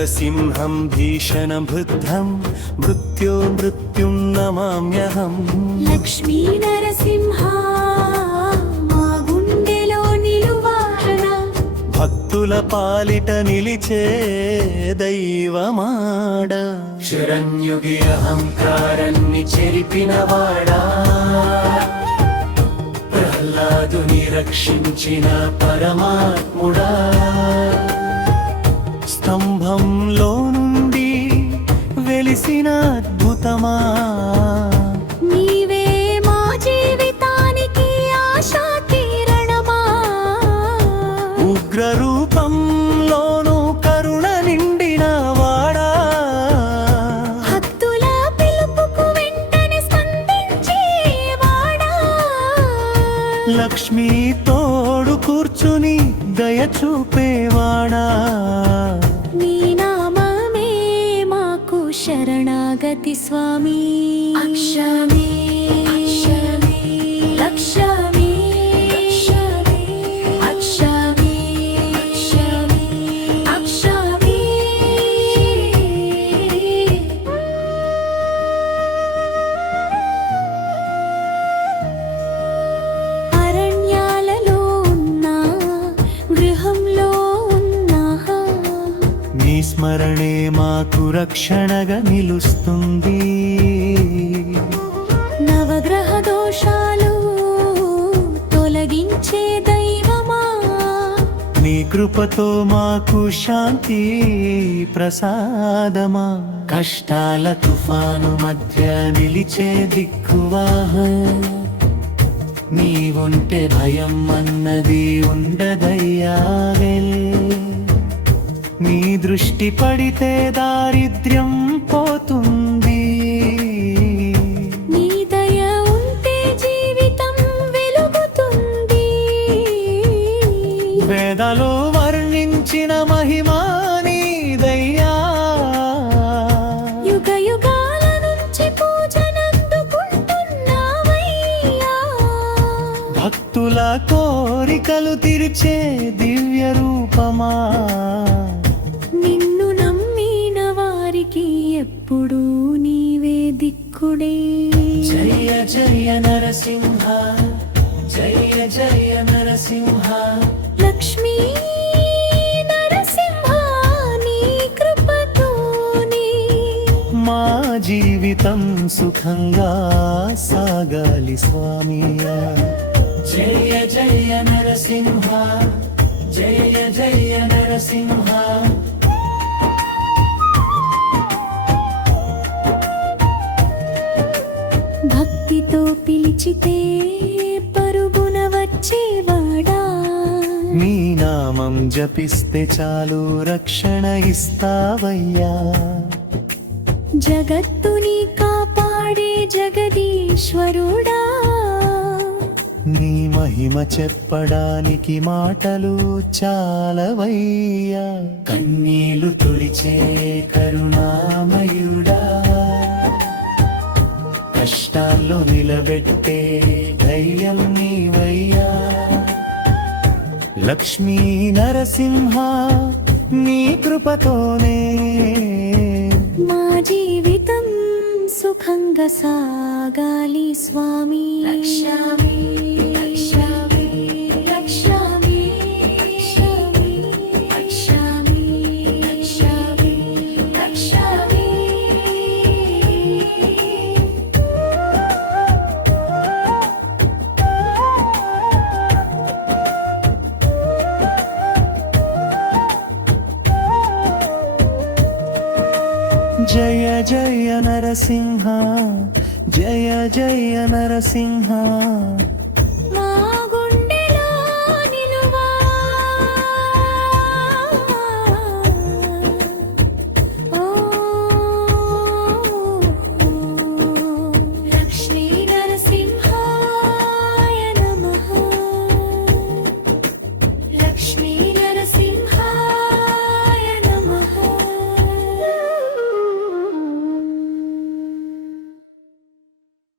నరసింహం భీషణభృద్ధం మృత్యో మృత్యుం నమామ్యహం. లక్ష్మీ నరసింహ మా గుండెలో నిలువాహన, భక్తుల పాలిట నిలిచే దైవమాడ. శరణ్యుగి అహంకారాన్ని చెరిపినవాడా, ప్రహ్లాదుని రక్షించిన పరమాత్ముడా. స్తంభంలో నుండి వెలిసిన అద్భుతమా, నీవే మా జీవితానికి ఆశా కిరణమా. ఉగ్ర రూపంలోను కరుణ నిండిన వాడా, భక్తుల పిలుపుకు వెంటనే స్పందించేవాడా. లక్ష్మీ తోడు కూర్చుని దయ చూపేవాడా. నీ నామమే మాకు శరణాగతి స్వామి. అక్షమే లక్ష్యమే అక్షమే అక్షమే. అరణ్యాలలో ఉన్నా, గృహంలో ఉన్నా, నీ స్మరణే మాకు రక్షణగా నిలుస్తుంది. నవగ్రహ దోషాలు తొలగించే దైవమా. నీ కృపతో మాకు శాంతి ప్రసాదమా. కష్టాల తుఫాను మధ్య నిలిచే దిక్కువాహ, నీవుంటే భయం అన్నది ఉండదయ్యావెల్. నీ దృష్టి పడితే దారిద్ర్యం పోతుంది. నీ దయ ఉంటే జీవితం వెలుగుతుంది. వేదాలు వర్ణించిన మహిమా నీదయ్యా, యుగ యుగాల నుంచి పూజనందుకుంటున్నావయ్యా. భక్తుల కోరికలు తీర్చే దివ్య రూపమా. నిన్ను నమ్మిన వారికి ఎప్పుడూ నీవే దిక్కుడే. జయ జయ నరసింహ, జయ జయ నరసింహ. లక్ష్మీ నరసింహ నీ కృపతోనే మా జీవితం సుఖంగా సాగాలి స్వామి. జయ జయ నరసింహ, జయ జయ నరసింహ. భక్తితో పిలిచితే పరుగున వచ్చేవాడా. నీ నామం జపిస్తే చాలు రక్షణ ఇస్తావయ్యా. జగత్తుని కాపాడే జగదీశ్వరుడా. నీ మహిమ చెప్పడానికి మాటలు చాలవయ్యా. కన్నీళ్లు తుడిచే కరుణామయుడా, కష్టాల్లో నిలబెట్టే ధైర్యం నీవయ్యా. లక్ష్మీ నరసింహ నీ కృపతోనే మా జీవితం సుఖంగా సాగాలి స్వామి. లక్ష్యామి లక్ష్యామి లక్ష్యామి లక్ష్యామి లక్ష్యామి లక్ష్యామి. జయ జయ నరసింహ, జయ జయ నరసింహ. మా గుండెలో నిలువా, ఓ లక్ష్మీ నరసింహాయ నమః. లక్ష్మీ